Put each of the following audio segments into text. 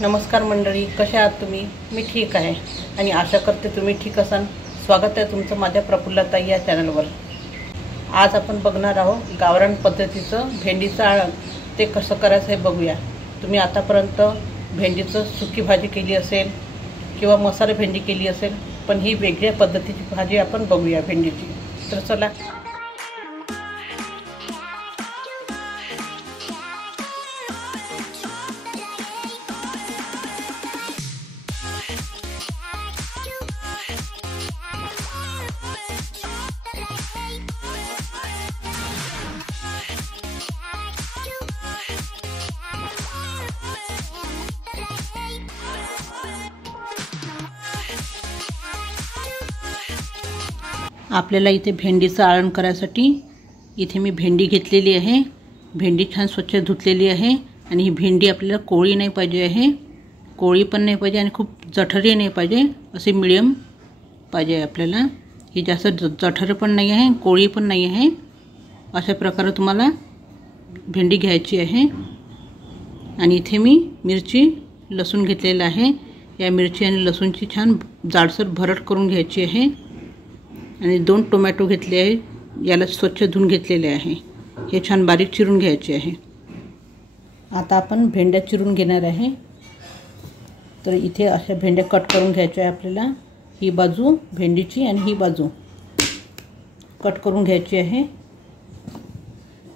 नमस्कार मंडळी, कशा आहात तुम्ही? मी ठीक आहे आणि आशा करते तुम्ही ठीक असाल. स्वागत आहे तुमचं माझ्या प्रफुल्लताई या चॅनलवर. आज आपण बघणार आहोत गावरान पद्धतीचं भेंडीचं आळण. ते कसं करायचं हे बघूया. तुम्ही आतापर्यंत भेंडीचं सुकी भाजी केली असेल किंवा मसाला भेंडी केली असेल, पण ही वेगळ्या पद्धतीची भाजी आपण बघूया भेंडीची. तर चला. आपल्याला इथे भेंडीचं आळण करायसाठी इथे मी भेंडी घेतलेली आहे. भेंडी छान स्वच्छ धुतलेली आहे आणि ही भेंडी आपल्याला कोळी नाही पाहिजे आहे, कोळी पण नाही पाहिजे आणि खूप जठरी नाही पाहिजे, असे मिडियम पाहिजे आपल्याला. ही जास्त जठर पण नाही आहे, कोळी पण नाही आहे. अशा प्रकारे तुम्हाला भेंडी घ्यायची आहे. आणि इथे मी मिरची लसूण घेतलेला आहे. या मिरची आणि लसूणची छान जाडसर भरट करून घ्यायची आहे. आणि 2 टोमॅटो घेतले आहे, याला स्वच्छ धुवून घेतलेले आहे. हे छान बारीक चिरून घ्यायचे आहे. आता आपण भेंड्या चिरून घेणार आहे. तर इथे अशा भेंड्या कट करून घ्यायच्या आहे आपल्याला. ही बाजू भेंडीची आणि ही बाजू कट करून घ्यायची आहे.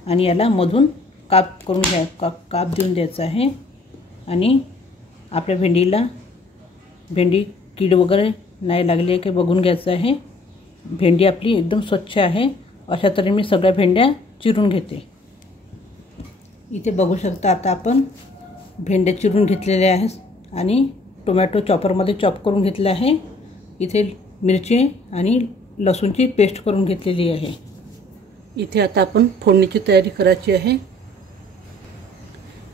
आणि याला मधून काप करून काप देऊन द्यायचा आहे. आणि आपल्या भेंडीला भेंडी कीड वगैरे नाही लागली आहे की बघून घ्यायचं आहे. भेंडी आपली एकदम स्वच्छ आहे. अशा तऱ्हेने मी सगळ्या भेंड्या चिरून घेते. इथे बघू शकता आता आपण भेंड्या चिरून घेतलेल्या आहेत आणि टोमॅटो चॉपरमध्ये चॉप करून घेतले आहे. इथे मिरची आणि लसूणची पेस्ट करून घेतलेली आहे. इथे आता आपण फोडणीची तयारी करायची आहे.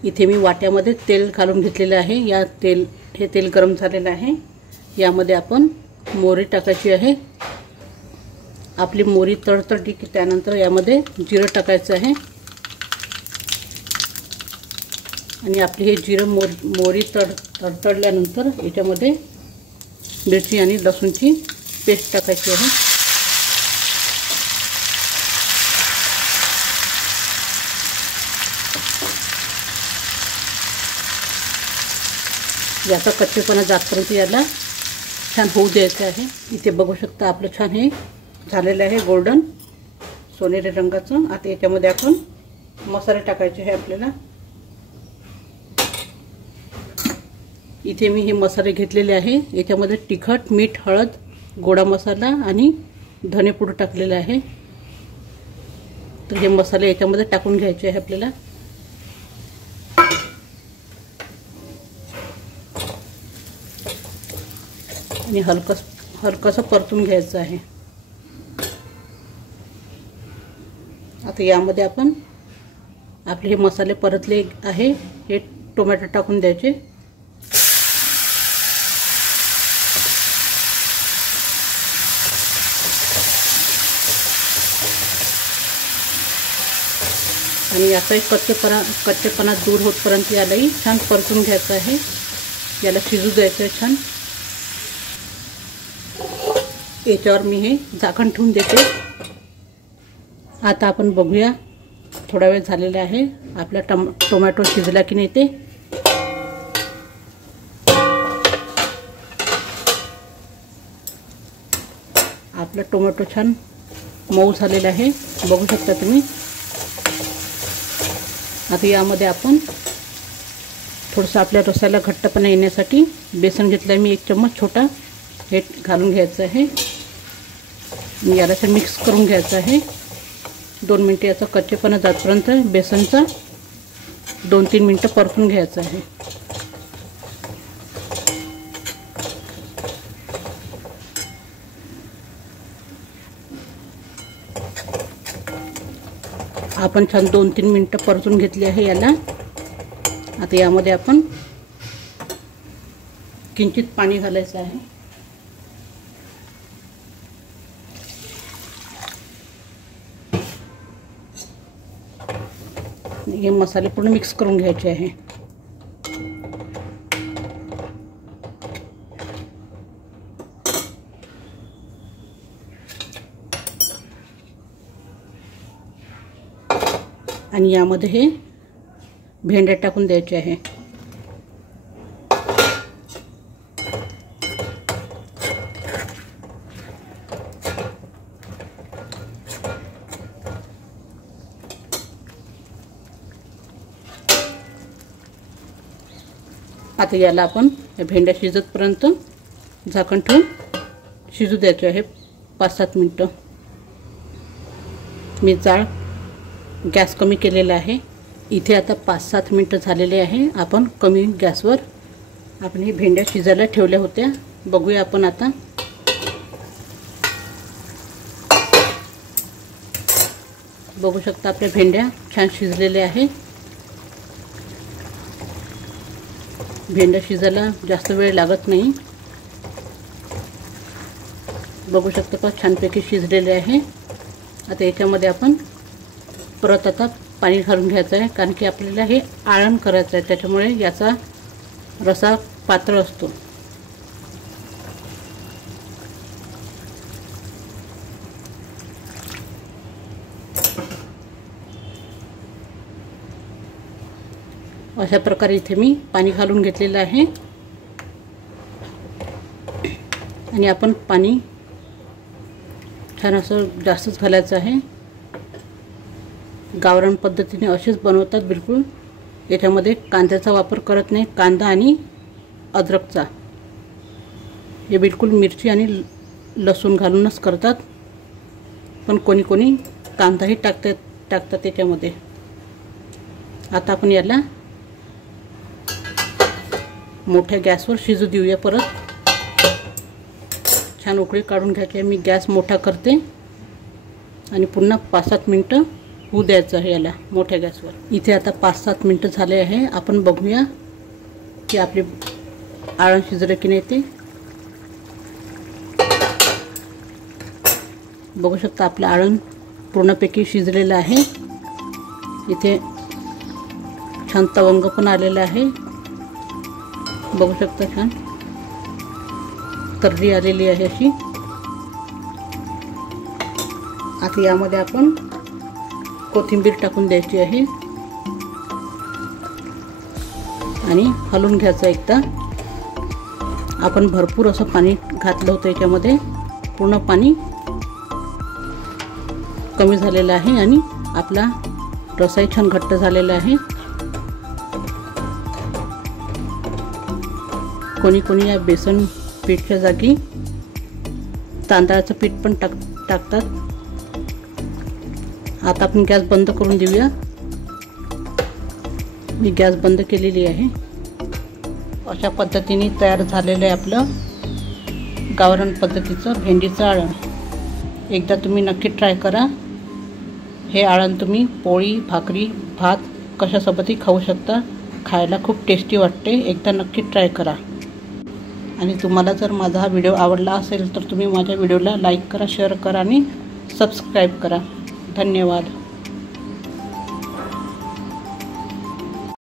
इथे मी वाट्यामध्ये तेल घालून घेतलेलं आहे. हे तेल गरम झालेलं आहे. यामध्ये आपण मोहरी टाकायची आहे. आपली मोहरी तडतडली की त्यानंतर यामध्ये जिरं टाकायचं आहे. आणि आपली हे जिरं मोहरी तडतडल्यानंतर याच्यामध्ये मिरची आणि लसूणची पेस्ट टाकायची आहे. याचा कच्चेपणा जातपर्यंत याला छान होऊ द्यायचं आहे. इथे बघू शकता आपलं छान हे झालेलं आहे गोल्डन सोनेरी रंगाचं. आता याच्यामध्ये आपण मसाले टाकायचे आहे आपल्याला. इथे मी हे मसाले घेतलेले आहे. याच्यामध्ये तिखट, मीठ, हळद, गोडा मसाला आणि धनेपूड टाकलेला आहे. तर हे मसाले याच्यामध्ये टाकून घ्यायचे आहे आपल्याला. आणि हलकंसं परतून घ्यायचं आहे. आता यामध्ये आपण आपले हे मसाले परतले आहे हे टोमॅटो टाकून द्यायचे. आणि याचा कच्चेपणा दूर होतपर्यंत यालाही छान परतून घ्यायचं आहे. याला शिजू द्यायचं आहे छान. याच्यावर मी हे झाकण ठेवून देते. आता आपण बघूया थोडा वेळ झालेला आहे आपला टोमॅटो शिजला की नाही ते. आपला टोमॅटो छान मऊ झालेला आहे, बघू शकता तुम्ही. आता यामध्ये आपण थोडंसं आपल्या रसाला घट्टपणा येण्यासाठी बेसन घेतलं आहे मी 1 चम्मच छोटा. हे घालून घ्यायचं आहे. याला मिक्स करून घ्यायचं आहे. 2 मिनटं याचा कच्चेपणा जातपर्यंत बेसनचा 2-3 मिनटं परतून घ्यायचं आहे. आपण छान 2-3 मिनटं परतून घेतली आहे याला. आता यामध्ये आपण किंचित पाणी घालायचं आहे. हे मसाले पूर्ण मिक्स करून घ्यायचे आहे. आणि यामध्ये हे भेंड्या टाकून द्यायचे आहे. आता याला आपण भेंड्या शिजतपर्यंत झाकण ठेवून शिजू द्यायचे आहे 5-7 मिनिटं. मी जाळ गॅस कमी केलेला आहे. इथे आता 5-7 मिनिटं झालेले आहे. आपण कमी गॅसवर आपण ही भेंड्या शिजायला ठेवल्या होत्या. बघूया आपण आता. बघू शकता आपल्या भेंड्या छान शिजलेल्या आहेत. भेंड्या शिजायला जास्त वेळ लागत नाही. बघू शकता का छानपैकी शिजलेले आहे. आता याच्यामध्ये आपण परत आता पाणी घालून घ्यायचं आहे, कारण की आपल्याला हे आळण करायचं आहे, त्याच्यामुळे याचा रसा पातळ असतो. अशा प्रकारे इथे मी पाणी घालून घेतलेलं आहे. आणि आपण पाणी छान असं जास्तच घालायचं आहे. गावरान पद्धतीने असेच बनवतात बिलकुल. याच्यामध्ये कांद्याचा वापर करत नाही. कांदा आणि अद्रकचा, हे बिलकुल मिरची आणि लसूण घालूनच करतात. पण कोणी कोणी कांदाही टाकतात त्याच्यामध्ये. आता आपण याला मोठ्या गॅसवर शिजू देऊया. परत छान उकळी काढून घ्यायची. मी गॅस मोठा करते आणि पुन्हा 5-7 मिनिटं होऊ द्यायचं आहे याला मोठ्या गॅसवर. इथे आता 5-7 मिनिटं झाले आहे. आपण बघूया की आपले आळण शिजलं की नाही ते. बघू शकता आपलं आळण पूर्णपैकी शिजलेलं आहे. इथे छान तवंग पण आलेलं आहे. बघू शकता छान तर्री आलेली आहे अशी. आता यामध्ये आपण कोथिंबीर टाकून द्यायची आहे आणि हलवून घ्यायचं एकदा. आपण भरपूर असं पाणी घातलं होतं याच्यामध्ये. पूर्ण पाणी कमी झालेलं आहे आणि आपला रसाही छान घट्ट झालेला आहे. कोणी कोणी या बेसन पीठच्या जागी तांदळाचं पीठ पण टाकतात. आता आपण गॅस बंद करून देऊया. मी गॅस बंद केलेली आहे. अशा पद्धतीने तयार झालेलं आहे आपलं गावरान पद्धतीचं भेंडीचं आळण. एकदा तुम्ही नक्की ट्राय करा. हे आळण तुम्ही पोळी, भाकरी, भात कशासोबतही खाऊ शकता. खायला खूप टेस्टी वाटते. एकदा नक्की ट्राय करा. आणि तुम्हाला जर माझा हा व्हिडिओ आवडला असेल तर तुम्ही माझ्या व्हिडिओला लाईक करा, शेअर करा आणि सबस्क्राईब करा. धन्यवाद.